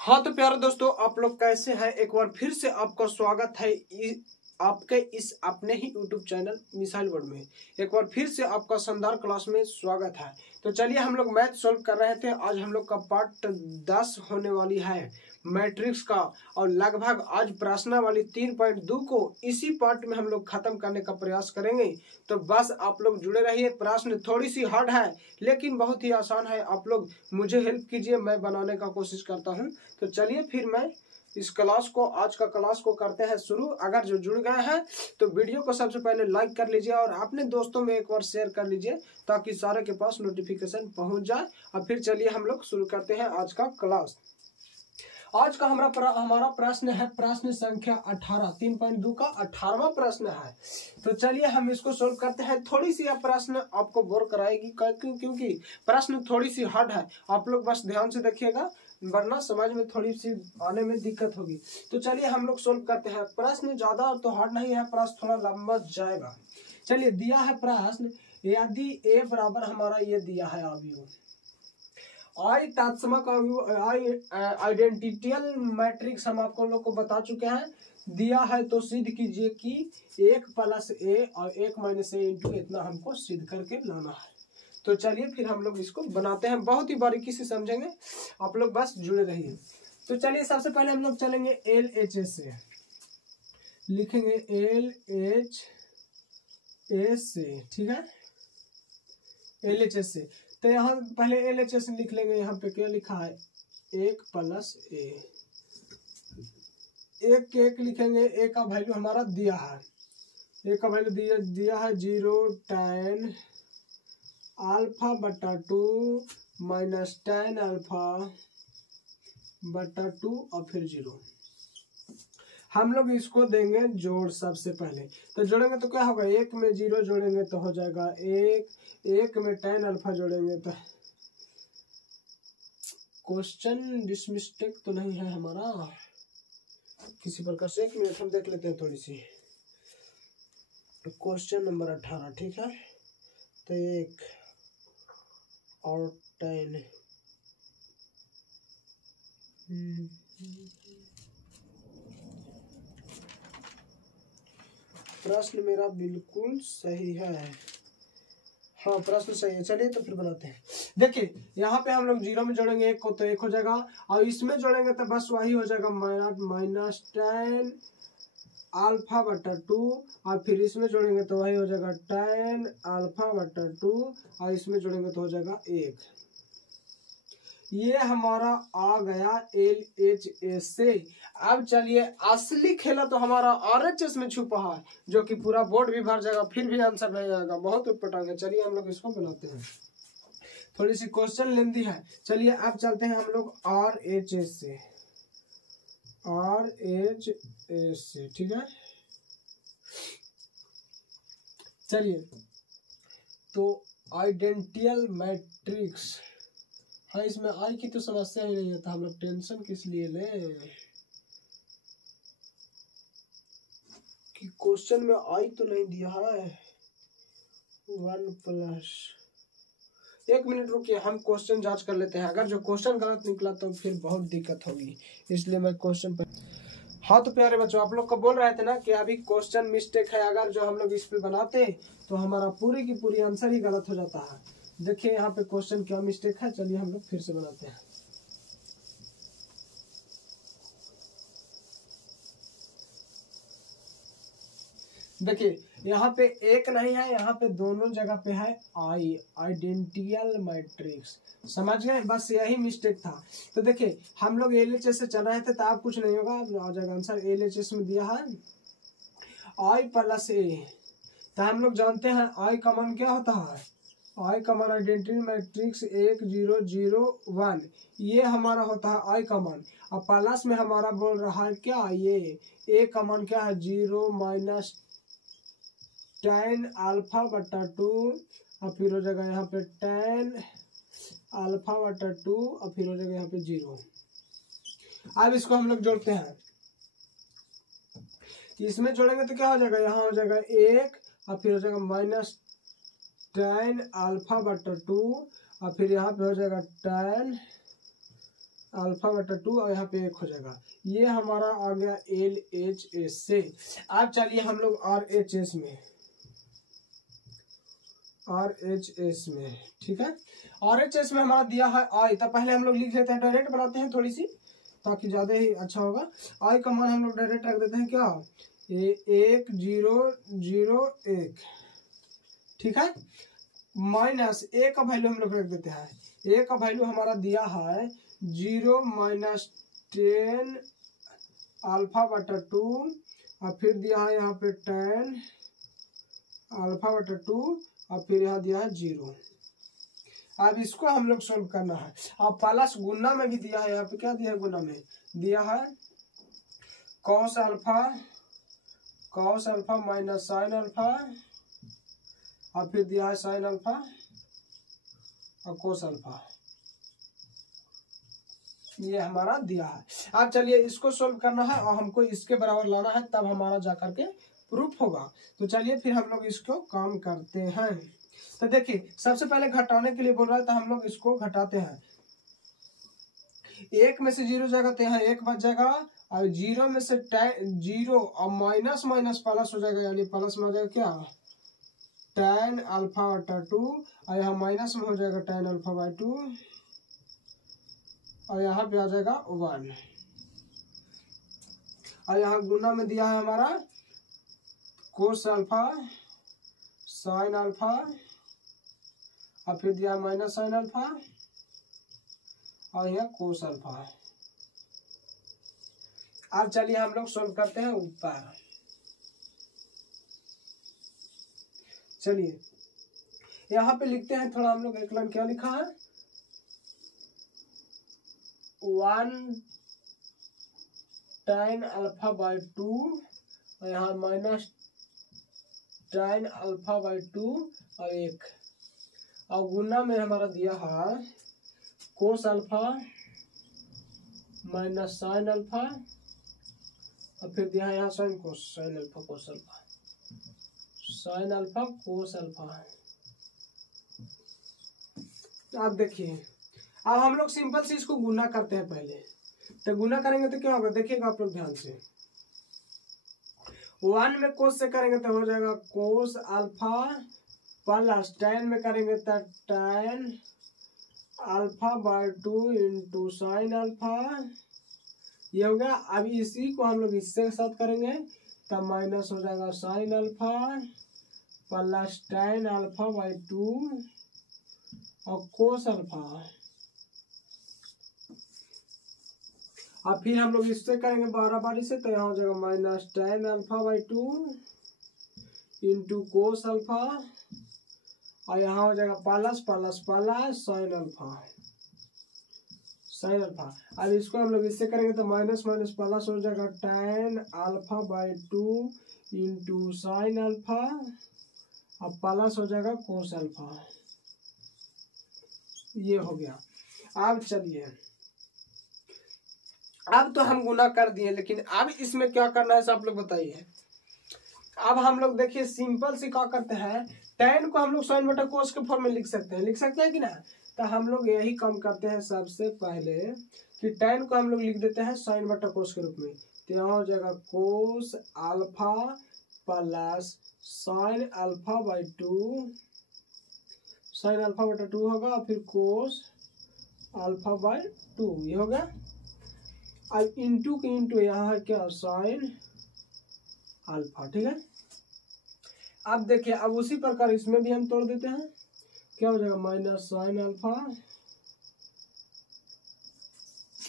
हाँ तो प्यारे दोस्तों, आप लोग कैसे हैं। एक बार फिर से आपका स्वागत है आपके इस अपने ही YouTube चैनल मिसाइल वर्ल्ड में। एक बार फिर से आपका शानदार क्लास में स्वागत है। तो चलिए, हम लोग मैथ सॉल्व कर रहे थे। आज हम लोग का पार्ट 10 होने वाली है मैट्रिक्स का, और लगभग आज प्रश्नावली 3.2 को इसी पार्ट में हम लोग खत्म करने का प्रयास करेंगे। तो बस आप लोग जुड़े रहिए। प्रश्न थोड़ी सी हार्ड है लेकिन बहुत ही आसान है। आप लोग मुझे हेल्प कीजिए, मैं बनाने का कोशिश करता हूँ। तो चलिए फिर मैं इस क्लास को, आज का क्लास को करते हैं शुरू। अगर जो जुड़ गए हैं तो वीडियो को सबसे पहले लाइक कर लीजिए और अपने दोस्तों में एक बार शेयर कर लीजिए ताकि सारे के पास नोटिफिकेशन पहुंच जाए। और फिर चलिए हम लोग शुरू करते हैं आज का क्लास। आज का हमारा प्रश्न है प्रश्न संख्या 18, 3.2 का 18वां प्रश्न है। तो चलिए हम इसको सोल्व करते हैं। थोड़ी सी यह प्रश्न आपको बोर कराएगी क्योंकि प्रश्न थोड़ी सी हार्ड है। आप लोग बस ध्यान से देखिएगा वरना समझ में थोड़ी सी आने में दिक्कत होगी। तो चलिए हम लोग सोल्व करते हैं। प्रश्न ज्यादा तो हार्ड नहीं है, प्रश्न थोड़ा लंबा जाएगा। चलिए, दिया है प्रश्न, यदि ए बराबर हमारा ये दिया है अवयव आई तत्समक आइडेंटिटियल मैट्रिक्स हम आपको लोग को बता चुके हैं। दिया है तो सिद्ध कीजिए कि 1 + a और 1 - a इंटू इतना हमको सिद्ध करके लाना है। तो चलिए फिर हम लोग इसको बनाते हैं, बहुत ही बारीकी से समझेंगे। आप लोग बस जुड़े रहिए। तो चलिए सबसे पहले हम लोग चलेंगे LHS से, लिखेंगे LHS से, ठीक है, LHS से। तो यहाँ पहले LHS लिख लेंगे। यहाँ पे क्या लिखा है, 1 + a, 1 लिखेंगे। a का वैल्यू हमारा दिया है, a का वैल्यू दिया है 0 tan α/2 - tan α/2 और फिर 0। हम लोग इसको देंगे जोड़। सबसे पहले तो जोड़ेंगे तो क्या होगा, 1 में 0 जोड़ेंगे तो हो जाएगा 1 में tan α जोड़ेंगे तो क्वेश्चन डिसमिस्टेक तो नहीं है हमारा किसी प्रकार से। 1 मिनट हम देख लेते हैं थोड़ी सी। क्वेश्चन नंबर 18, ठीक है। तो 1 और tan प्रश्न मेरा बिल्कुल सही है। हाँ, प्रश्न सही है। चलिए तो फिर बनाते हैं। देखिए यहाँ पे हम लोग 0 में जोड़ेंगे 1 को तो 1 हो जाएगा, और इसमें जोड़ेंगे तो बस वही हो जाएगा माइनस tan α/2, और फिर इसमें जोड़ेंगे तो वही हो जाएगा tan α/2, और इसमें जोड़ेंगे तो हो जाएगा 1। ये हमारा आ गया LHS से। अब चलिए, असली खेला तो हमारा RHS में छुपा है, जो कि पूरा बोर्ड भी भर जाएगा फिर भी आंसर नहीं आएगा, बहुत उटपटांग है। चलिए हम लोग इसको बनाते हैं। थोड़ी सी क्वेश्चन लेंदी है। चलिए अब चलते हैं हम लोग RHS से, RHS से, ठीक है। चलिए तो आइडेंटियल मैट्रिक्स, हाँ इसमें आई की तो समस्या ही नहीं है, तो हम लोग टेंशन किस लिए ले कि क्वेश्चन में आई तो नहीं दिया है। 1+, 1 मिनट रुकिए, हम क्वेश्चन जांच कर लेते हैं। अगर जो क्वेश्चन गलत निकला तो फिर बहुत दिक्कत होगी, इसलिए मैं क्वेश्चन पर। हाँ तो प्यारे बच्चों, आप लोग को बोल रहे थे ना कि अभी क्वेश्चन मिस्टेक है। अगर जो हम लोग इस पे बनाते तो हमारा पूरी की पूरी आंसर ही गलत हो जाता है। देखिए यहाँ पे क्वेश्चन क्या मिस्टेक है। चलिए हम लोग फिर से बनाते हैं। देखिए यहाँ पे 1 नहीं है, यहाँ पे दोनों जगह पे है आई, आइडेंटियल मैट्रिक्स। समझ गए, बस यही मिस्टेक था। तो देखिए हम लोग LHS से चल रहे थे तो आप कुछ नहीं होगा, आ जाएगा आंसर। LHS में दिया है I + a, तो हम लोग जानते हैं I का मान क्या होता है। I का मान आइडेंटिटी मैट्रिक्स 1 0 0 1, ये हमारा होता है I का मान। अब प्लस में हमारा बोल रहा है क्या, ये A का मान क्या है, 0 - tan α/2, और फिर हो जाएगा यहाँ पे tan α/2, और फिर हो जाएगा यहाँ पे 0। अब इसको हम लोग जोड़ते हैं। इसमें जोड़ेंगे तो क्या हो जाएगा, यहाँ हो जाएगा 1, और फिर हो जाएगा -tan α/2, और फिर यहाँ पे हो जाएगा tan अल्फा बटा 2 और यहाँ पे 1 हो जाएगा। ये हमारा आ गया LHS से। अब चलिए हम लोग RHS में, ठीक है। RHS में हमारा दिया है आई, तो पहले हम लोग लिख लेते हैं, डायरेक्ट बनाते हैं थोड़ी सी ताकि ज़्यादा ही अच्छा होगा। आई का मान हम लोग डायरेक्ट रख देते हैं क्या, 1 0 0 1, ठीक है। माइनस ए का वैल्यू हम लोग रख देते हैं। ए का वैल्यू हमारा दिया है 0 - 10 अल्फा बटा 2 और फिर दिया है यहाँ पे 10 अल्फा बटा 2 और फिर यहाँ दिया है 0। अब इसको हम लोग सोल्व करना है। अब प्लस गुना में भी दिया है, यहाँ पे क्या दिया है, गुना में दिया है cos alpha minus sine alpha और फिर दिया है साइन अल्फा और कोस अल्फा, ये हमारा दिया है। अब चलिए इसको सोल्व करना है और हमको इसके बराबर लाना है, तब हमारा जाकर के प्रूफ होगा। तो चलिए फिर हम लोग इसको काम करते हैं। तो देखिए सबसे पहले घटाने के लिए बोल रहा है, तो हम लोग इसको घटाते हैं। 1 में से 0 जाएगा तो यहाँ 1 बच जाएगा और 0 में से 0 और माइनस माइनस प्लस हो जाएगा, यानी प्लस में आ जाएगा क्या 10 अल्फा बटा 2 और यहाँ माइनस में हो जाएगा 10 अल्फा बाई 2 और यहाँ पे आ जाएगा 1 और यहाँ गुना में दिया है हमारा कोस अल्फा साइन अल्फा और फिर दिया माइनस साइन अल्फा और यहाँ कोस अल्फा। अब चलिए हम लोग सोल्व करते हैं ऊपर। चलिए यहाँ पे लिखते हैं थोड़ा हम लोग, एक लाइन क्या लिखा है 1 10 अल्फा बाई 2 और यहाँ माइनस 10 अल्फा बाई 2 और 1 और गुना में हमारा दिया है कोस अल्फा माइनस साइन अल्फा और फिर दिया है यहाँ sine cos, sine alpha cos alpha, sine alpha cos alpha. आप देखिए अब हम लोग सिंपल से इसको गुना करते हैं पहले। तो गुना करेंगे तो क्या होगा, देखिएगा आप लोग ध्यान से। 1 में कोस से करेंगे तो हो जाएगा कोस अल्फा प्लस 10 में करेंगे तो 10 alpha by 2 into sine alpha, ये हो गया। अभी इसी को हम लोग इससे साथ करेंगे तब माइनस हो जाएगा sine alpha plus 10 alpha by 2 और कोस अल्फा। अब फिर हम लोग इससे करेंगे बारी से, तो यहाँ हो जाएगा minus 10 alpha by 2 into cos alpha और यहाँ हो जाएगा plus plus plus sine alpha, sine alpha. अब इसको हम लोग इससे करेंगे तो माइनस माइनस प्लस हो जाएगा 10 alpha by 2 into sine alpha और प्लस हो जाएगा कोस अल्फा, ये हो गया। अब चलिए अब तो हम गुना कर दिए, लेकिन अब इसमें क्या करना है सब लोग बताइए। अब हम लोग देखिए सिंपल से क्या करते हैं, tan को हम लोग साइन बटा कोस के फॉर्म में लिख सकते हैं कि ना। तो हम लोग यही काम करते हैं सबसे पहले कि tan को हम लोग लिख देते हैं साइन बटा कोस के रूप में। तो यहाँ हो जाएगा cos alpha plus sine alpha by 2, sine alpha बटा 2 होगा और फिर कोस अल्फा बाई 2, ये हो गया। अब इंटू के इंटू यहाँ है क्या साइन अल्फा, ठीक है। अब देखिए अब उसी प्रकार इसमें भी हम तोड़ देते हैं, क्या हो जाएगा माइनस साइन अल्फा,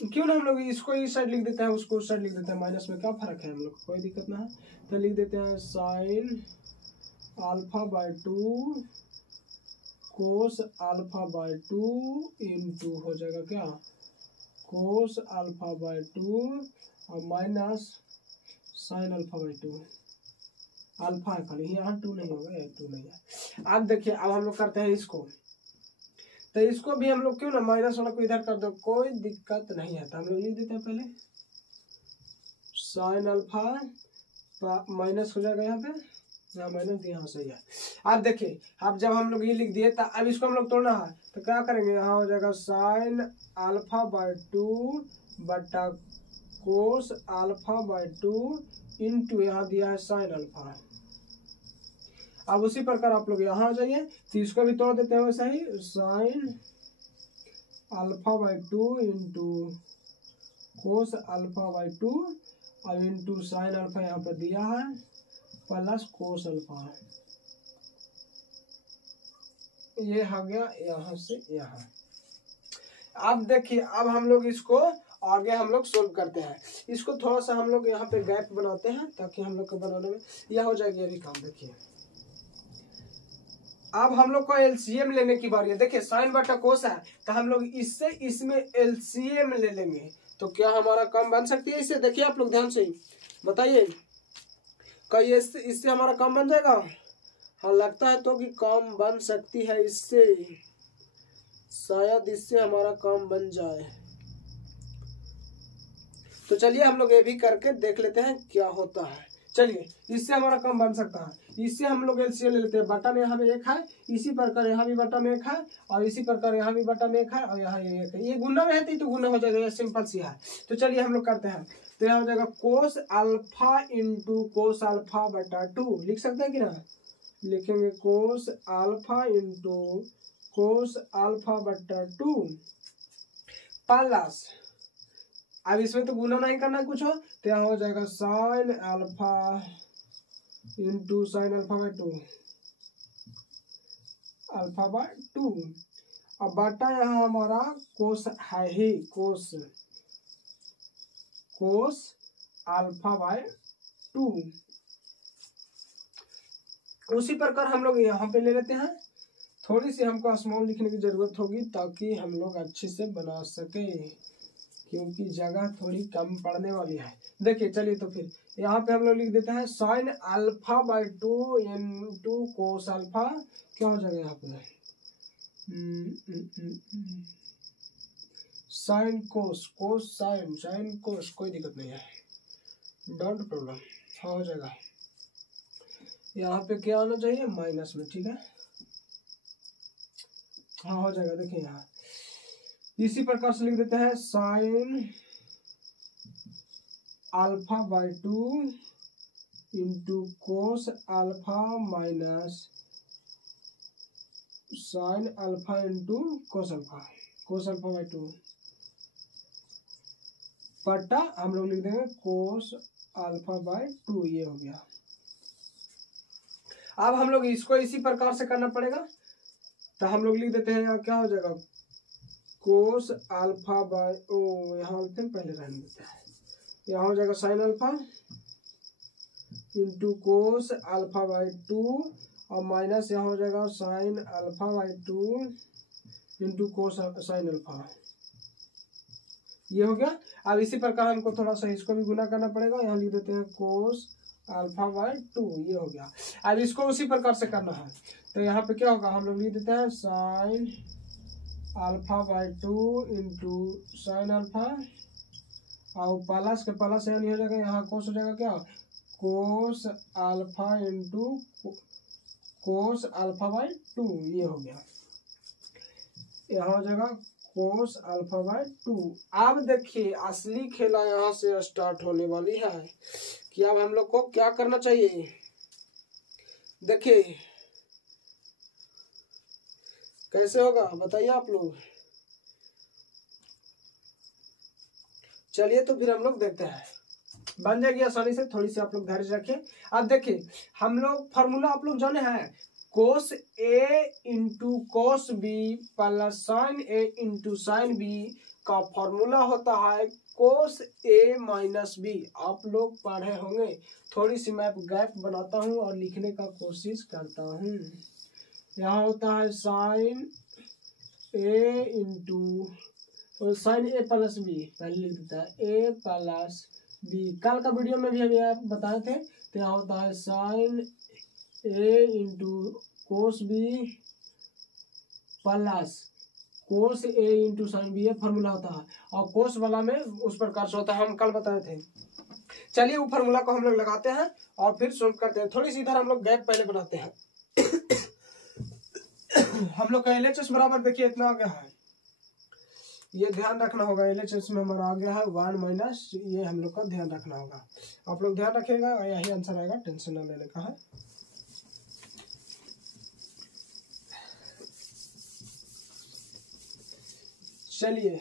क्यों ना हम लोग इसको इस साइड लिख देते हैं उसको उस साइड लिख देते हैं, माइनस में क्या फर्क है, हम लोग कोई दिक्कत ना है। तो लिख देते हैं sine alpha by 2 cos alpha by 2 into हो जाएगा क्या कोस अल्फा बाई 2 और minus sine alpha by 2, alpha है खाली, यहाँ 2 नहीं होगा, 2 नहीं है। अब देखिए अब हम लोग करते हैं इसको, तो इसको भी हम लोग क्यों ना माइनस वाला को इधर कर दो, कोई दिक्कत नहीं है। तो हम लोग लिख देते हैं पहले साइन अल्फा माइनस हो जाएगा यहाँ पे यहाँ माइनस दिया, हाँ सही है। अब देखिए, अब जब हम लोग ये लिख दिए तो अब इसको हम लोग तोड़ना है, तो क्या करेंगे, यहाँ हो जाएगा साइन अल्फा बाय 2 बटा कोस अल्फा बाय 2 इंटू यहाँ दिया है साइन अल्फा। अब उसी प्रकार आप लोग यहाँ आ जाइए, तो इसको भी तोड़ देते हैं वैसा ही, sine alpha by 2 into cos alpha by 2 और इंटू साइन अल्फा यहाँ पर दिया है प्लस कोस अल्फा। ये आ गया यहाँ से यहाँ। अब देखिए, अब हम लोग इसको आगे हम लोग सोल्व करते हैं। इसको थोड़ा सा हम लोग यहाँ पे गैप बनाते हैं ताकि हम लोग को बनाने में यह हो जाएगी अभी काम। देखिए, अब हम लोग को एलसीएम लेने की बारी है। देखिए, साइन बटा कोस है तो हम लोग इससे इसमें एलसीएम ले लेंगे, तो क्या हमारा काम बन सकती है इससे? देखिए आप लोग ध्यान से बताइए, कहीं इससे हमारा काम बन जाएगा? हाँ, लगता है तो कि काम बन सकती है इससे, शायद इससे हमारा काम बन जाए। तो चलिए हम लोग ये भी करके देख लेते हैं क्या होता है। चलिए, इससे हमारा काम बन सकता है। इससे हम लोग एलसीएम ले लेते हैं। बटा में यहाँ में 1 है, इसी प्रकार यहाँ भी बटा में 1 है, और इसी प्रकार यहाँ भी बटा में 1 है, और यहाँ ये 1 है। ये गुना में है तो गुना हो जाएगा, ये सिंपल सी है। तो चलिए हम लोग करते हैं। तो यहाँ हो जाएगा cos alpha into cos alpha बटा 2, लिख सकते हैं कि ना? लिखेंगे cos alpha into cos alpha बटा 2 प्लस, अब इसमें तो गुना नहीं करना कुछ हो, तो यहाँ हो जाएगा sine alpha into sine alpha by 2 alpha by 2, अब बटा यहाँ हमारा कोस है ही, कोस अल्फा बाय 2। उसी प्रकार हम लोग यहाँ पे ले लेते हैं। थोड़ी सी हमको स्मॉल लिखने की जरूरत होगी ताकि हम लोग अच्छे से बना सके, क्योंकि जगह थोड़ी कम पड़ने वाली है। देखिए, चलिए तो फिर यहाँ पे हम लोग लिख देते हैं sign alpha by 2 into cos alpha. क्या हो जाएगा यहाँ पे? साइन कोस, कोस साइन, साइन कोस, कोई दिक्कत नहीं है, डोंट प्रॉब्लम। हाँ हो जाएगा। यहाँ पे क्या आना चाहिए? माइनस में, ठीक है। हाँ हो जाएगा। देखिए यहाँ इसी प्रकार से लिख देते हैं sign alpha by 2 into cos alpha minus sine alpha into cos alpha by 2 बटा हम लोग लिख देंगे कोस अल्फा बाय 2। ये हो गया। अब हम लोग इसको इसी प्रकार से करना पड़ेगा, तो हम लोग लिख देते हैं यहाँ क्या हो जाएगा, कोस अल्फा बाय, ओ यहाँ पहले रहने देते हैं, यहाँ हो जाएगा sine alpha into cos alpha by 2 और माइनस यहाँ हो जाएगा sign alpha by 2 into cos sine alpha. ये हो गया। अब इसी प्रकार हमको थोड़ा सा इसको भी गुना करना पड़ेगा, यहाँ लिख देते हैं कोस अल्फा बाय 2। ये हो गया। अब इसको उसी प्रकार से करना है, तो यहाँ पे क्या होगा, हम लोग लिख देते हैं sign alpha by 2 into sine alpha, और प्लस के प्लस यानी हो जाएगा, यहाँ कोस हो जाएगा क्या, cos alpha into cos alpha by 2। ये हो गया। यहाँ हो जाएगा कोस अल्फा बाय 2। अब देखिए, असली खेला यहाँ से स्टार्ट होने वाली है कि अब हम लोग को क्या करना चाहिए। देखिए कैसे होगा बताइए आप लोग। चलिए तो फिर हम लोग देखते हैं, बन जाएगी आसानी से, थोड़ी सी आप लोग धैर्य रखें। अब देखिए, हम लोग फार्मूला आप लोग जाने हैं, cos A into cos B plus sine A into sine B का फॉर्मूला होता है कोस ए माइनस बी। आप लोग पढ़े होंगे। थोड़ी सी मैं गैप बनाता हूँ और लिखने का कोशिश करता हूँ। यहाँ होता है sine A into sign A plus B, पहले लिख देता है ए प्लस बी। कल का वीडियो में भी हम यहाँ बताए थे। तो यहाँ होता है sine A into cos B plus cos A into sine B, ये फॉर्मूला होता है। और कोस वाला में उस प्रकार से होता है, हम कल बताए थे। चलिए वो फार्मूला को हम लोग लगाते हैं और फिर सोल्व करते हैं। थोड़ी सी इधर हम लोग गैप पहले बनाते हैं। हम लोग का LHS बराबर देखिए इतना आ गया है, ये ध्यान रखना होगा। LHS में हमारा आ गया है 1 माइनस, ये हम लोग का ध्यान रखना होगा। आप लोग ध्यान रखिएगा, यही आंसर आएगा, टेंशन न लेने का है। चलिए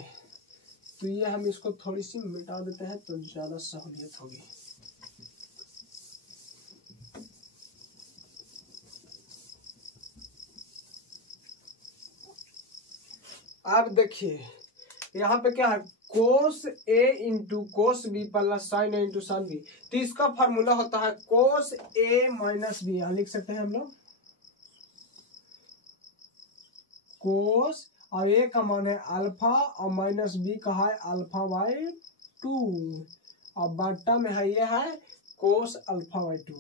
तो ये हम इसको थोड़ी सी मिटा देते हैं तो ज्यादा सहूलियत होगी। अब देखिए यहाँ पे क्या है, cos A into cos B plus sine A into sine B. तो इसका फार्मूला होता है कोस ए माइनस बी। यहाँ लिख सकते हैं हम लोग कोस, और ए का मान है अल्फा और माइनस बी का है अल्फा बाई 2, और बट्टा में है ये है cos alpha by 2,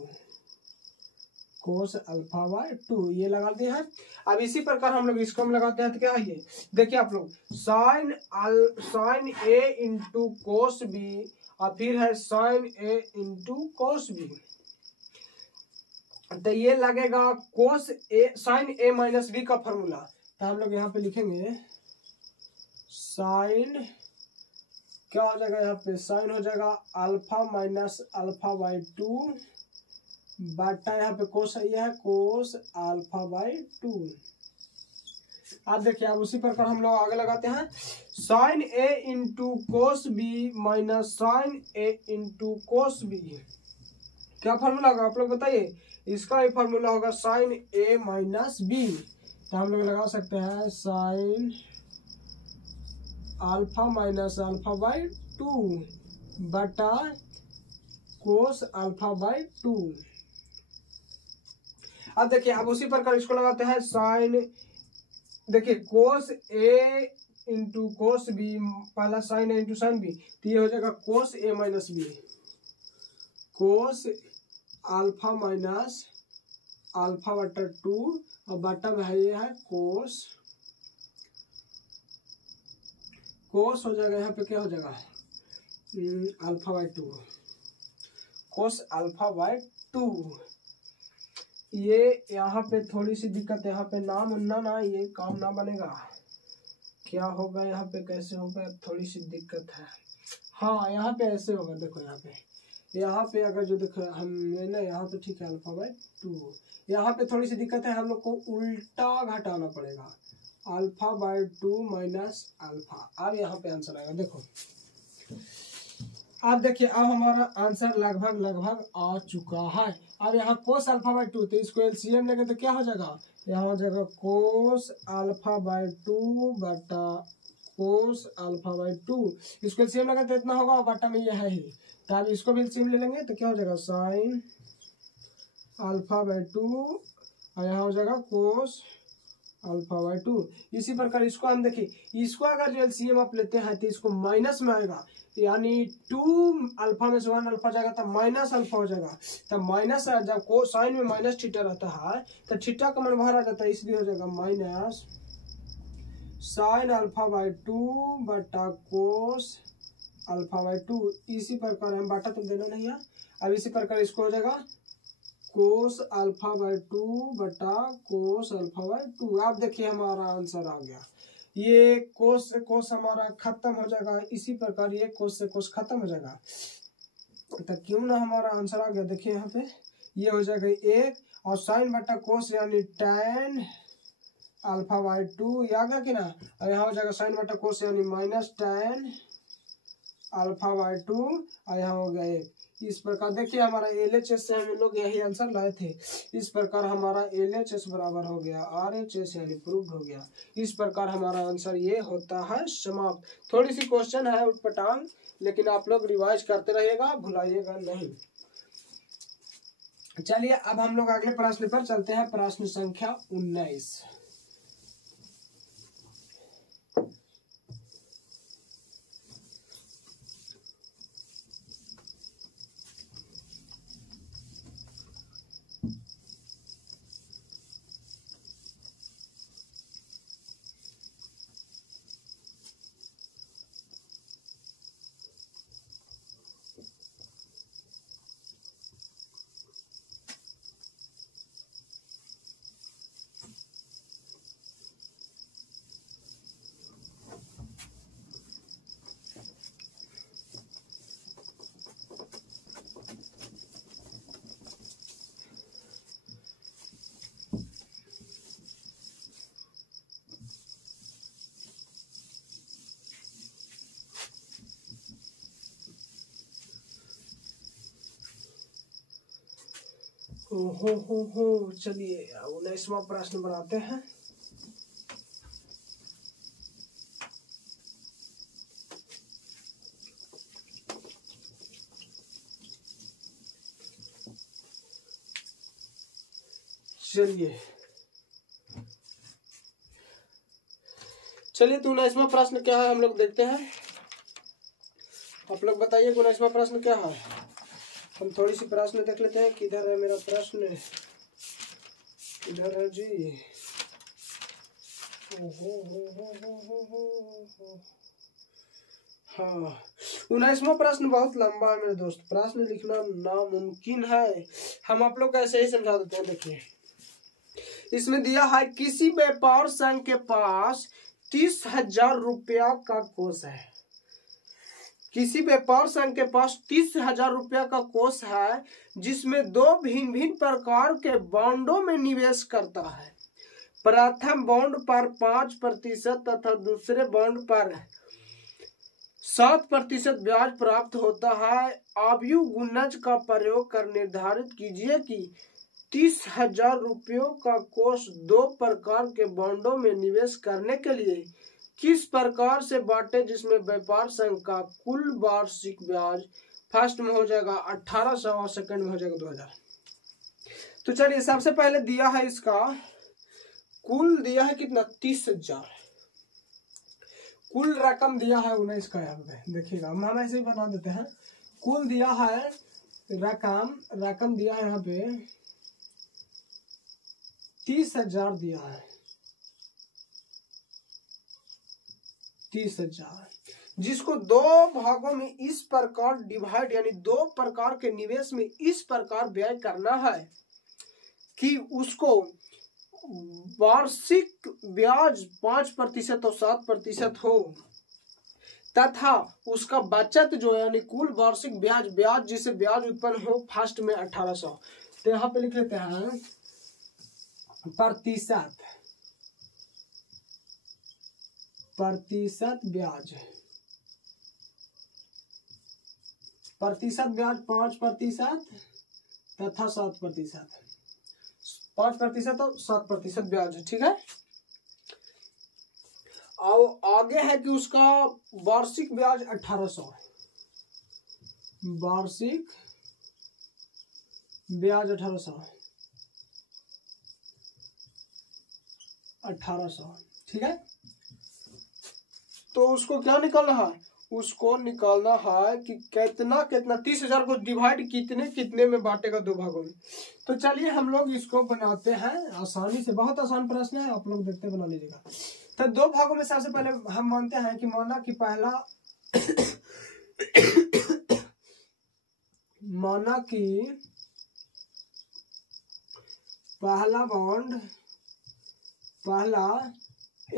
cos alpha by 2 ये लगा दिए हैं। अब इसी प्रकार हम लोग इसको हम लगाते हैं तो क्या है ये देखिए आप लोग, sign A into cos B और फिर है sine A into cos B. तो ये लगेगा कोस ए साइन ए माइनस बी का फॉर्मूला। तो हम लोग यहाँ पे लिखेंगे साइन, क्या हो जाएगा यहाँ पे, साइन हो जाएगा अल्फा माइनस अल्फा बाई 2 बटा यहाँ पे कोस है कोस अल्फा बाई 2। अब देखिए अब उसी प्रकार हम लोग आगे लगाते हैं, sine A into cos B minus sine A into cos B. क्या फार्मूला होगा आप लोग बताइए। इसका ये फार्मूला होगा साइन ए माइनस बी। तो हम लोग लगा सकते हैं sine alpha minus alpha by 2 बटा कोस अल्फा बाई 2। अब देखिए अब उसी प्रकार इसको लगाते हैं साइन, देखिए cos A into cos B पहला sine A into sine B, तो ये हो जाएगा cos A minus B, cos alpha minus alpha बटा 2 और बटा में है ये है कोस, कोस हो जाएगा यहाँ पे क्या हो जाएगा alpha by 2, cos alpha by 2। ये यहाँ पे थोड़ी सी दिक्कत है, यहाँ पे नाम ना ये काम ना बनेगा, क्या होगा यहाँ पे कैसे होगा थोड़ी सी दिक्कत है। हाँ यहाँ पे ऐसे होगा, देखो यहाँ पे अगर जो देखो हमने ना यहाँ पे ठीक है अल्फा बाई 2, यहाँ पे थोड़ी सी दिक्कत है, हम लोग को उल्टा घटाना पड़ेगा अल्फा बाई 2 माइनस अल्फा। अब यहाँ पे आंसर आएगा देखो। अब देखिए अब हमारा आंसर लगभग आ चुका है। अब यहाँ कोस अल्फा बाई 2, तो इसको एलसीएम लेंगे तो क्या हो जाएगा, यहाँ हो जाएगा कोस अल्फा बाई 2 बटा कोस अल्फा बाई 2। इसको एलसीएम लगा तो इतना होगा और बटा में ये है ही, तो अब इसको भी एलसीएम ले लेंगे तो क्या हो जाएगा साइन अल्फा बाई 2 और यहाँ हो जाएगा कोस अल्फा बाई 2। इसी प्रकार इसको हम देखिए, इसको अगर जो एलसीएम आप लेते हैं तो इसको माइनस में आएगा, यानी 2 अल्फा में से 1 अल्फा जाएगा तो माइनस अल्फा हो जाएगा। तो माइनस जब को साइन में माइनस थीटा रहता है तो थीटा का मान बाहर आ जाता है, इसलिए हो जाएगा माइनस साइन अल्फा बाई 2 बटा कोस अल्फा बाई 2। इसी प्रकार हम बाटा तो देना नहीं है। अब इसी प्रकार इसको हो जाएगा कोस अल्फा बाई 2 बटा कोस अल्फा बाई 2। आप देखिए हमारा आंसर आ गया, ये कोस से कोस हमारा खत्म हो जाएगा, इसी प्रकार ये कोस से कोस खत्म हो जाएगा। तो क्यों ना हमारा आंसर आ गया, देखिए यहाँ पे ये हो जाएगा 1 और साइन बटा कोस यानी tan अल्फा बाई 2 ये आ गया कि ना, और यहाँ हो जाएगा साइन बटा कोस यानी माइनस tan अल्फा बाई 2 और यहाँ हो गया 1। इस प्रकार देखिए हमारा LHS से हम लोग यही आंसर लाए थे। इस प्रकार हमारा LHS बराबर हो गया RHS यानी प्रूव्ड हो गया। इस प्रकार हमारा आंसर ये होता है समाप्त। थोड़ी सी क्वेश्चन है उटपटांग, लेकिन आप लोग रिवाइज करते रहिएगा, भुलाइएगा नहीं। चलिए अब हम लोग अगले प्रश्न पर चलते हैं, प्रश्न संख्या 19। हो चलिए 19वां प्रश्न बनाते हैं। चलिए तो 19वां प्रश्न क्या है हम लोग देखते हैं। आप लोग बताइए 19वां प्रश्न क्या है। हम थोड़ी सी प्रश्न देख लेते हैं। किधर है मेरा प्रश्न, किधर है जी। हाँ 19वां प्रश्न बहुत लंबा है मेरे दोस्त, प्रश्न लिखना नामुमकिन है। हम आप लोग को ऐसे ही समझा देते हैं। देखिए इसमें दिया है किसी व्यापार संघ के पास 30,000 रुपया का कोष है। किसी व्यापार संघ के पास 30,000 रुपया का कोष है जिसमें दो भिन्न भिन्न प्रकार के बॉन्डों में निवेश करता है। प्रथम बॉन्ड पर 5% तथा दूसरे बॉन्ड पर 7% ब्याज प्राप्त होता है। आयु गुणज का प्रयोग कर निर्धारित कीजिए कि 30,000 रुपयों का कोष दो प्रकार के बॉन्डों में निवेश करने के लिए किस प्रकार से बांटे, जिसमें व्यापार संघ का कुल वार्षिक ब्याज फर्स्ट में हो जाएगा 1800 और सेकंड में हो जाएगा 2000। तो चलिए सबसे पहले दिया है इसका कुल दिया है कितना 30,000, कुल रकम दिया है 19 का। यहाँ पे देखिएगा हम ऐसे ही बना देते हैं। कुल दिया है रकम दिया है यहाँ पे 30,000 दिया है 30,000, जिसको दो भागों में इस प्रकार डिवाइड यानी दो प्रकार के निवेश में इस प्रकार व्यय करना है कि उसको वार्षिक ब्याज 5% और 7% हो तथा उसका बचत जो है यानी कुल वार्षिक ब्याज जिसे ब्याज उत्पन्न हो फर्स्ट में 1800। तो यहाँ पे लिख लेते हैं प्रतिशत ब्याज 5% तथा 7%, 5% और 7% ब्याज है। ठीक है। और आगे है कि उसका वार्षिक ब्याज 1800, वार्षिक ब्याज 1800। ठीक है। तो उसको क्या निकालना है, उसको निकालना है कि कितना 30,000 को डिवाइड कितने में बांटेगा दो भागों में। तो चलिए हम लोग इसको बनाते हैं आसानी से, बहुत आसान प्रश्न है, आप लोग देखते बना लीजिएगा। तो दो भागों में सबसे पहले हम मानते हैं कि माना कि पहला बॉन्ड पहला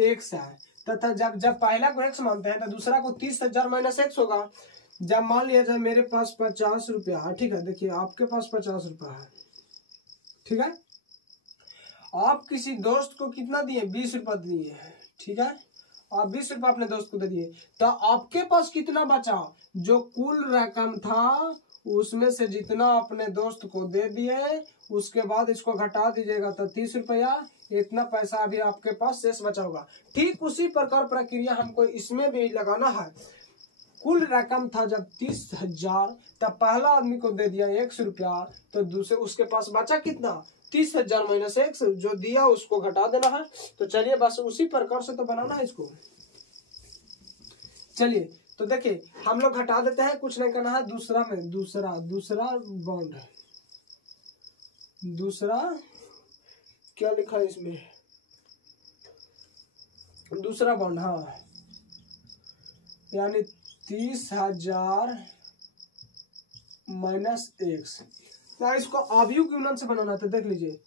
x है तथा जब पहला को x मानते हैं तो दूसरा को 30,000 माइनस x होगा। जब मान लिया जाए मेरे पास 50 रुपया है। ठीक है। देखिए आपके पास 50 रुपया है। ठीक है। आप किसी दोस्त को कितना दिए 20 रुपया दिए। ठीक है। आप 20 रुपया अपने दोस्त को दे दिए तो आपके पास कितना बचा, जो कुल रकम था उसमें से जितना अपने दोस्त को दे दिए उसके बाद इसको घटा दीजिएगा तो 30 रुपया, इतना पैसा अभी आपके पास शेष बचा होगा। ठीक उसी प्रकार प्रक्रिया हमको इसमें भी लगाना है। कुल रकम था जब 30,000 तब पहला आदमी को दे दिया 100 रुपया तो दूसरे उसके पास बचा कितना 30,000 माइनस 100, जो दिया उसको घटा देना है। तो चलिए बस उसी प्रकार से तो बनाना है इसको। चलिए तो देखिए हम लोग घटा देते हैं, कुछ नहीं करना है। दूसरा बॉन्ड है, दूसरा क्या लिखा है इसमें, दूसरा बॉन्ड। हाँ यानी 30,000 माइनस 1। तो इसको आयु गुणन से बनाना था। देख लीजिए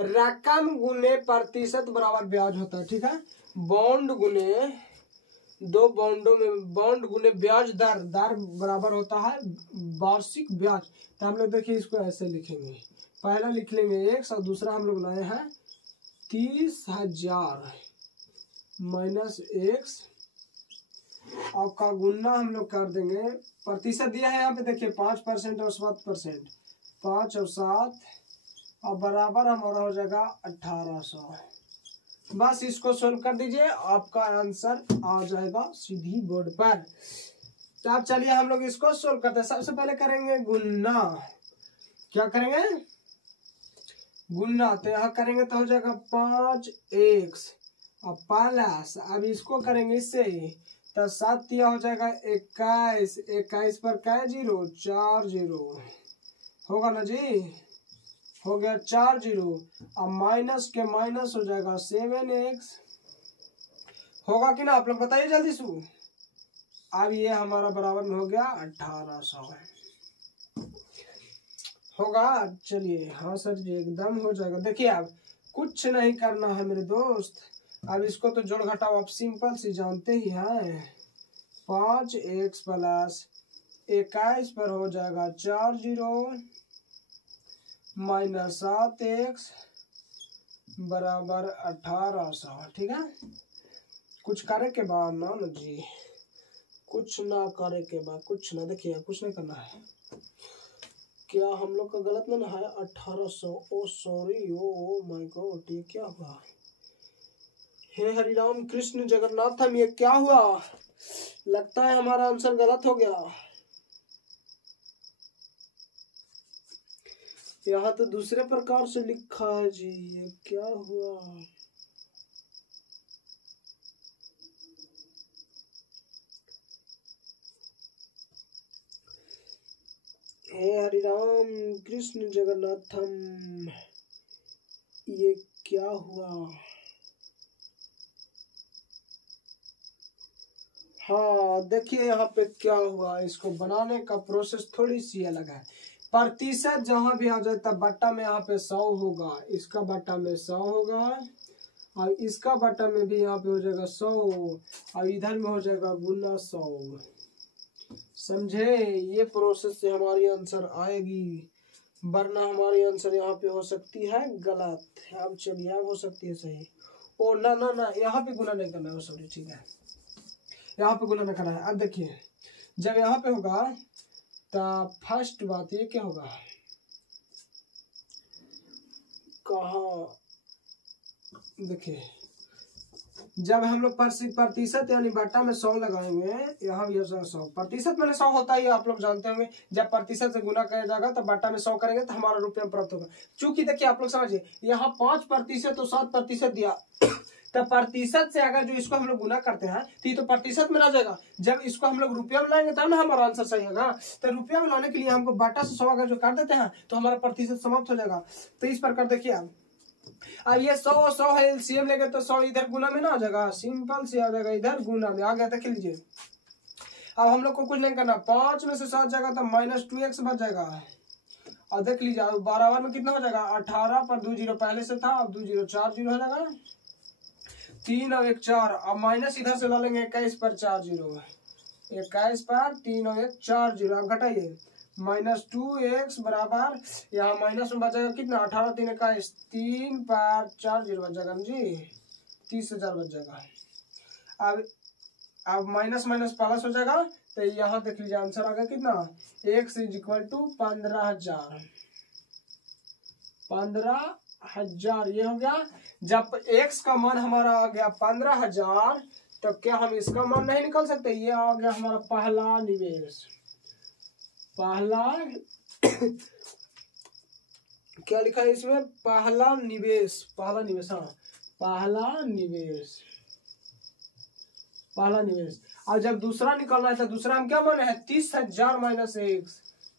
रकम गुने प्रतिशत बराबर ब्याज होता है। ठीक है। बॉन्ड गुने दो बॉन्डों में बॉन्ड गुने ब्याज दर बराबर होता है वार्षिक ब्याज। तो हम लोग देखिए इसको ऐसे लिखेंगे, पहला लिख लेंगे 1 और दूसरा हम लोग लाए हैं 30,000 माइनस 1 आपका गुना हम लोग कर देंगे। प्रतिशत दिया है यहाँ पे देखिए 5% और 7%, 5 और 7 और बराबर हमारा हो जाएगा 1800। बस इसको सोल्व कर दीजिए, आपका आंसर आ जाएगा सीधी बोर्ड पर। तो अब चलिए हम लोग इसको सोल्व करते हैं। सबसे पहले करेंगे गुना। क्या करेंगे? गुना। तो यहाँ करेंगे तो हो जाएगा 5x और प्लस, अब इसको करेंगे इससे तो 7 दिया हो जाएगा 21, 21 पर क्या जीरो? 4 जीरो होगा ना जी, हो गया 4 जीरो। अब माइनस के माइनस हो जाएगा 7x, होगा कि ना? आप लोग बताइए जल्दी से। अब ये हमारा बराबर में हो गया 1800 होगा। चलिए हाँ सर जी एकदम हो जाएगा। देखिए अब कुछ नहीं करना है मेरे दोस्त, अब इसको तो जोड़ घटाओ आप सिंपल सी जानते ही हैं। 5x प्लस 21 पर हो जाएगा 4 जीरो माइनस 7x बराबर 1800। ठीक है, कुछ करे के बाद ना जी, कुछ ना करे के बाद कुछ ना, देखिए कुछ नहीं करना है। क्या हम लोग का गलत ना है? 1800। ओ सॉरी, ओ माय गॉड, ये क्या हुआ? हे हरिराम कृष्ण जगन्नाथम, ये क्या हुआ? लगता है हमारा आंसर गलत हो गया। यहाँ तो दूसरे प्रकार से लिखा है जी, ये क्या हुआ? हे हरिराम कृष्ण जगन्नाथम, ये क्या हुआ? हाँ देखिए यहाँ पे क्या हुआ, इसको बनाने का प्रोसेस थोड़ी सी अलग है। प्रतिशत जहां भी आ जाए तब बट्टा में यहाँ पे 100 होगा, इसका बट्टा में 100 होगा और इसका बट्टा में भी यहाँ पे हो जाएगा 100 और इधर में हो जाएगा गुना 100। समझे? ये प्रोसेस से हमारी आंसर आएगी, वरना हमारी आंसर यहाँ पे हो सकती है गलत। अब चलिए अब हो सकती है सही। ओ ना ना ना, यहाँ पे गुना नहीं करना है, सॉरी। ठीक है, यहाँ पे गुना नहीं करना है। अब देखिए जब यहाँ पे होगा तो फर्स्ट बात ये क्या होगा, कहाँ देखिए जब हम लोग प्रतिशत यानी बट्टा में 100 लगाएंगे, यहाँ भी 100 प्रतिशत में 100 होता ही आप लोग जानते होंगे। जब प्रतिशत से गुना किया जाएगा तो बट्टा में 100 करेंगे तो हमारा रुपया प्राप्त होगा। चूंकि देखिए आप लोग समझिए, यहाँ 5% तो 7% दिया तो प्रतिशत से अगर जो इसको हम लोग गुना करते हैं तो ये तो प्रतिशत में आ जाएगा। जब इसको हम लोग रुपया में लाएंगे तब ना हमारा आंसर सही होगा। तो रुपया में लाने के लिए हमको बट्टा से 100 अगर जो कर देते हैं तो हमारा प्रतिशत समाप्त हो जाएगा। तो इस प्रकार देखिए अब ये 100 है, एलसीएम लेंगे तो 100 इधर गुना में ना आ जाएगा, सिंपल से आ जाएगा, इधर गुना में आ गया। देख लीजिए अब हम लोग को कुछ नहीं करना, 5 में से 7 जाएगा तो -2x बच जाएगा। और देख लीजिए अब बराबर में कितना हो जाएगा? 18 पर 2 जीरो पहले से था, अब 2 जीरो 4 जीरो हो जाएगा, 3 और 1 4। अब माइनस इधर से ला लेंगे, 21 पर 4 जीरो, 21 पर 3 और 1 4 जीरो। अब घटाइए -2x बराबर यहाँ माइनस में बचेगा कितना? 18 3 21, 3 पर 4 जीरो बच जाएगा जी, 30,000 बच जाएगा। अब माइनस माइनस प्लस हो जाएगा तो यहाँ देख लीजिए आंसर आ गया कितना? x = 15,000। 15,000 ये हो गया। जब x का मान हमारा आ गया 15,000 तो क्या हम इसका मान नहीं निकाल सकते? ये आ गया हमारा पहला निवेश। पहला क्या लिखा है इसमें? पहला निवेश, पहला निवेश। हाँ पहला निवेश, पहला निवेश। और जब दूसरा निकालना है तो दूसरा हम क्या माने हैं? 30,000 माइनस x,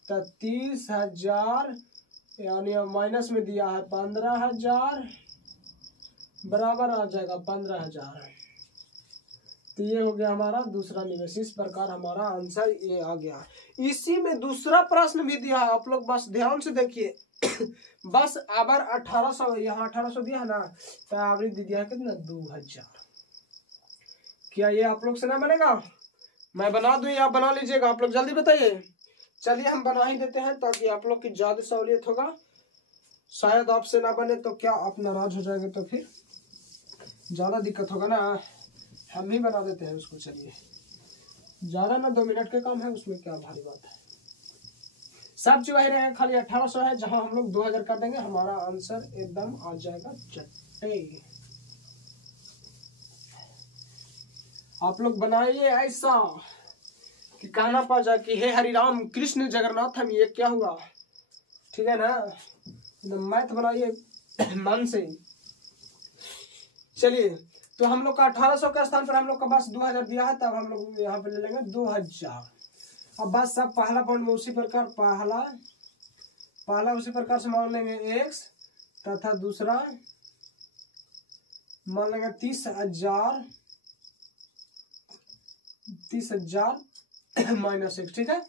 तो 30,000 यानी माइनस में दिया है 15,000 बराबर आ जाएगा 15,000। तो ये हो गया हमारा दूसरा निवेश। इस प्रकार हमारा आंसर ये आ गया। इसी में दूसरा प्रश्न भी दिया है, आप लोग बस ध्यान से देखिए। बस अबर 1800, यहाँ 1800 दिया है ना, तो एवरेज दिया है कितना? 2000। क्या ये आप लोग से ना बनेगा? मैं बना दूं या आप बना लीजिएगा? आप लोग जल्दी बताइए। चलिए हम बना ही देते हैं ताकि आप लोग की ज्यादा सहूलियत होगा। शायद आपसे ना बने तो क्या आप नाराज हो जाएंगे, तो फिर ज्यादा दिक्कत होगा ना। हम ही बना देते हैं उसको। चलिए ज्यादा ना 2 मिनट के काम है, उसमें क्या भारी बात है। सब चीज वही रहेगा, खाली 1800 है, जहां हम लोग 2000 कर देंगे, हमारा आंसर एकदम आ जाएगा चट्टे। आप लोग बनाइए ऐसा कि कहना पड़ जाए कि हे हरिराम कृष्ण जगन्नाथ हम, ये क्या हुआ। ठीक है ना, मैथ बनाइए मन से। चलिए, तो हम लोग का 1800 के स्थान पर हम लोग का बस 2000 दिया है, तब हम लोग यहाँ पे ले लेंगे 2000। अब बस सब पहला पॉइंट में उसी प्रकार पहला उसी प्रकार से मान लेंगे x, तथा दूसरा मान लेंगे 30,000 माइनस x। ठीक है,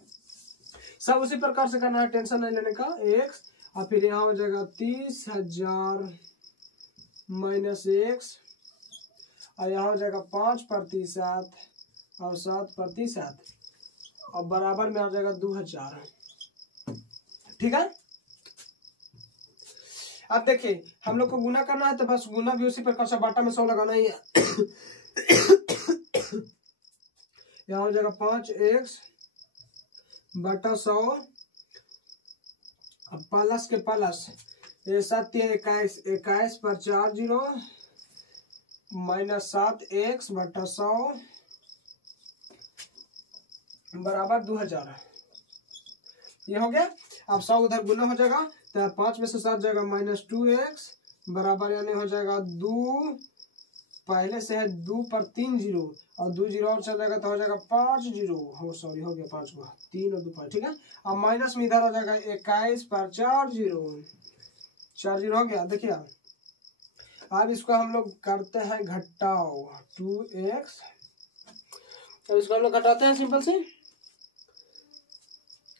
सब उसी प्रकार से करना है, टेंशन नहीं लेने का। x और फिर यहाँ हो जाएगा 30,000 माइनस x, और यहाँ हो जाएगा 5% और 7%, और बराबर में आ जाएगा 2000। ठीक है, अब देखिए हम लोग को गुना करना है, तो बस गुना भी उसी प्रकार से बाटा में 100 लगाना ही है। यहाँ हो जाएगा 5x बटा 100, अब प्लस के प्लस, ये 7 21 21 पर 4 0 माइनस 7x बटा 100 बराबर 2000। ये हो गया। अब 100 उधर गुना हो जाएगा, तो 5 में से 7 जाएगा माइनस 2x बराबर, यानी हो जाएगा 2, पहले से है 2 पर 3 0 और 2 0 और चल जाएगा, तो हो जाएगा 5 0, हो सॉरी हो गया 5 को 3 और 2 5। ठीक है, अब माइनस में इधर हो जाएगा 21 पर 4 0 हो गया। देखिए अब इसको हम लोग करते हैं घटाओ 2x, अब इसको हम लोग घटाते हैं सिंपल से।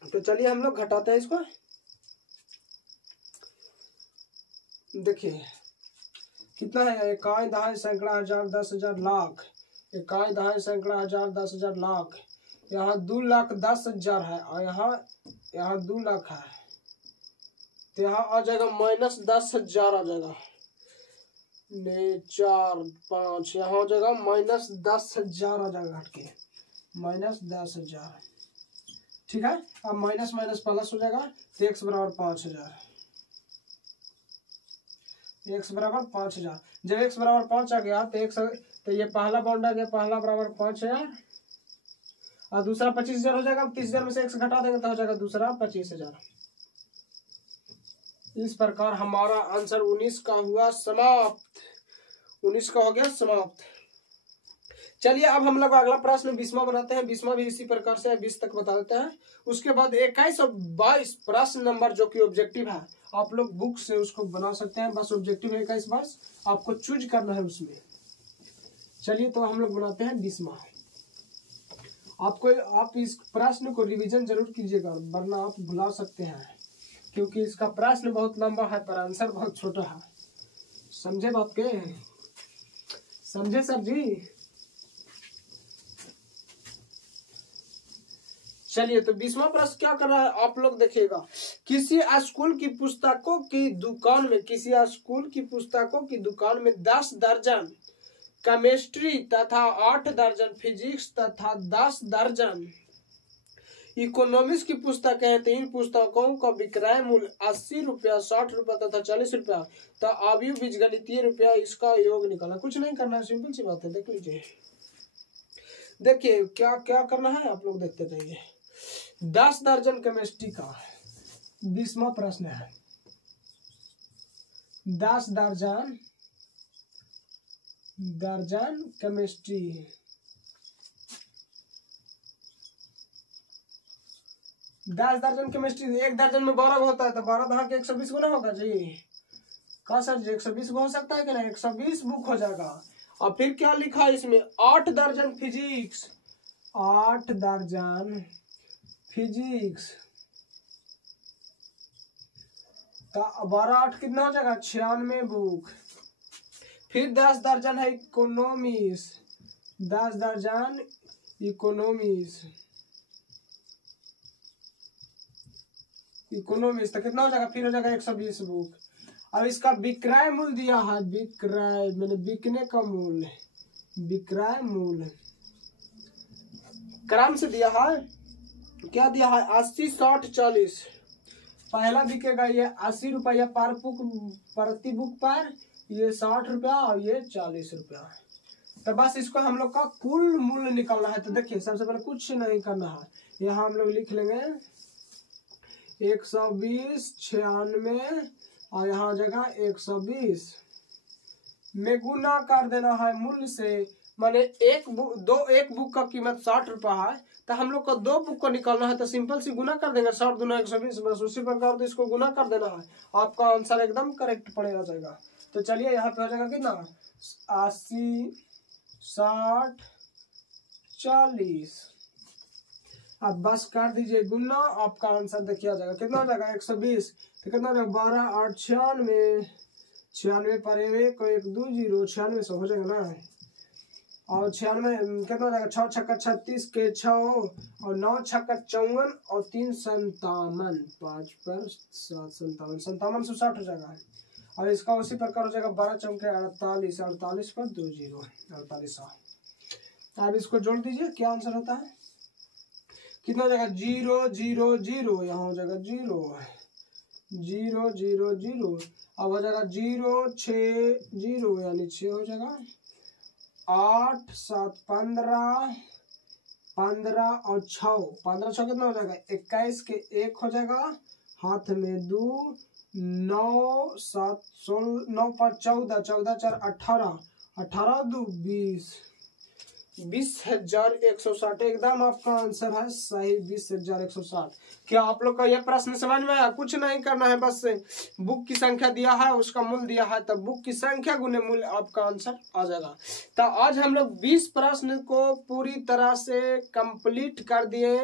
तो चलिए हम लोग घटाते हैं इसको। देखिए कितना है, इकाई दहाई सैकड़ा हजार 10,000 लाख, इकाई दहाई सैकड़ा हजार 10,000 लाख, यहाँ 2,10,000 है, और यहाँ 2 लाख है, तो यहाँ आ जाएगा माइनस 10,000 आ जाएगा, 4 5, यहाँ हो जाएगा माइनस 10,000 आ जाएगा, हटके माइनस 10,000। ठीक है, अब माइनस माइनस प्लस हो जाएगा, तो x बराबर 5,000, x बराबर 5,000। जब x बराबर 5 आ गया, तो ये पहला बाउंड आ गया, पहला बराबर 5,000 और दूसरा 25,000 हो जाएगा। 30,000 में से x घटा देंगे तो हो जाएगा दूसरा 25,000। इस प्रकार हमारा आंसर 19 का हुआ समाप्त, 19 का हो गया समाप्त। चलिए अब हम लोग अगला प्रश्न 20वां बनाते हैं। 20वां भी इसी प्रकार से 20 तक बता देते हैं। उसके बाद 21 और 22 प्रश्न नंबर जो कि ऑब्जेक्टिव है, आप लोग बुक से उसको बना सकते हैं। बस ऑब्जेक्टिव 21 बस आपको चूज करना है उसमें। चलिए तो हम लोग बनाते हैं 20वां। आप इस प्रश्न को रिवीजन जरूर कीजिएगा, वरना आप भुला सकते हैं, क्योंकि इसका प्रश्न बहुत लंबा है पर आंसर बहुत छोटा है। समझे बात के? समझे सर जी? चलिए तो 20वां प्रश्न क्या कर रहा है आप लोग देखिएगा। किसी स्कूल की पुस्तकों की दुकान में 10 दर्जन केमिस्ट्री तथा 8 दर्जन फिजिक्स तथा 10 दर्जन इकोनॉमिक्स की पुस्तकें हैं। 3 पुस्तकों का विक्रय मूल्य 80 रुपया, 60 रुपया तथा 40 रुपया। तो अवयव बीजगणितीय रुपया, इसका योग निकालना। कुछ नहीं करना है, सिंपल सी बात है, देख लीजिए। देखिए क्या क्या करना है आप लोग देखते रहिए। 10 दर्जन केमिस्ट्री का 20वां प्रश्न है। 10 दर्जन केमिस्ट्री, 10 दर्जन केमिस्ट्री, 1 दर्जन में 12 होता है, तो 12 दहा के 120 गुना होगा जी। कहा सर जी 120 हो सकता है कि नहीं? 120 बुक हो जाएगा। और फिर क्या लिखा है इसमें? 8 दर्जन फिजिक्स, 8 दर्जन फिजिक्स, तो 12 8 कितना हो जाएगा? 96 बुक। फिर 10 दर्जन है इकोनॉमिक्स, 10 दर्जन इकोनॉमिक्स, तो कितना हो जाएगा? फिर हो जाएगा 120 बुक। अब इसका विक्रय मूल्य दिया है, विक्रय मैंने बिकने का मूल्य, विक्रय मूल्य क्रम से दिया है, क्या दिया है 80 60 40। पहला बिकेगा ये 80 रुपया पर बुक, प्रति बुक पर, ये 60 रुपया और ये 40 रुपया। तो बस इसको हम लोग का कुल मूल्य निकालना है। तो देखिए सबसे पहले कुछ नहीं करना है, यहाँ हम लोग लिख लेंगे 120 96 और यहाँ हो जाएगा 120 में गुना कर देना है मूल्य से। माने एक बुक का कीमत 60 रुपया है, तो हम लोग को 2 बुक को निकालना है, तो सिंपल सी गुना कर देंगे 60 दूना 120, बस उसी प्रकार तो इसको गुना कर देना है, आपका आंसर एकदम करेक्ट पड़ेगा जाएगा। तो चलिए यहाँ पे हो जाएगा कितना 80 60 40। अब बस कर दीजिए गुना, आपका आंसर देखिए आ जाएगा कितना हो जाएगा 120। तो कितना हो जाएगा 12 8 96, 96 पर 1 को 1 2 0, 96 से हो जाएगा ना। और 96 कितना हो जाएगा 6 छक्का 36 के 6 और 9 छक्का 54 और 3 57, 5 पर 7 57, 57 से 60 हो जाएगा। और इसका उसी प्रकार हो जाएगा 12 चौके 48, 48 पर 2 0, 48। अब इसको जोड़ दीजिए, क्या आंसर होता है, कितना हो जाएगा 0 0 0, यहाँ हो जाएगा 0 0 0 0। अब हो जाएगा 0 6 0, यानी 6 हो जाएगा। 8 7 15 15 और 6 15 6 कितना हो जाएगा 21 के 1 हो जाएगा, हाथ में 2 9 7 16 9 5 14 14 4 18 18 2 20 20,160 एकदम आपका आंसर है सही 20,160। क्या आप लोग का यह प्रश्न समझ में आया? कुछ नहीं करना है, बस बुक की संख्या दिया है उसका मूल्य दिया है, तब बुक की संख्या गुने मूल्य आपका आंसर आ जाएगा। तो आज हम लोग 20 प्रश्न को पूरी तरह से कंप्लीट कर दिए।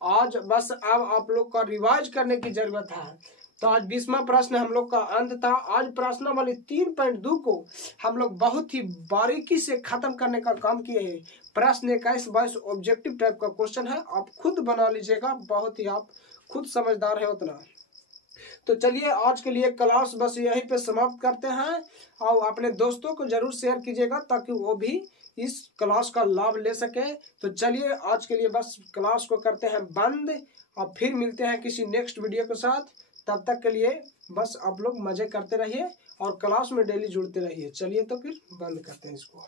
आज बस अब आप लोग का रिवाइज करने की जरूरत है। तो आज 20वां प्रश्न हम लोग का अंत था। आज प्रश्नावली 3.2 को हम लोग बहुत ही बारीकी से खत्म करने का काम किए हैं। प्रश्न 21 22 ऑब्जेक्टिव टाइप का क्वेश्चन है, आप खुद बना लीजिएगा, बहुत ही आप खुद समझदार है उतना। तो चलिए आज के लिए क्लास बस यहीं पे समाप्त करते हैं, और अपने दोस्तों को जरूर शेयर कीजिएगा ताकि वो भी इस क्लास का लाभ ले सके। तो चलिए आज के लिए बस क्लास को करते हैं बंद, और फिर मिलते हैं किसी नेक्स्ट वीडियो के साथ। तब तक के लिए बस आप लोग मजे करते रहिए और क्लास में डेली जुड़ते रहिए। चलिए तो फिर बंद करते हैं इसको।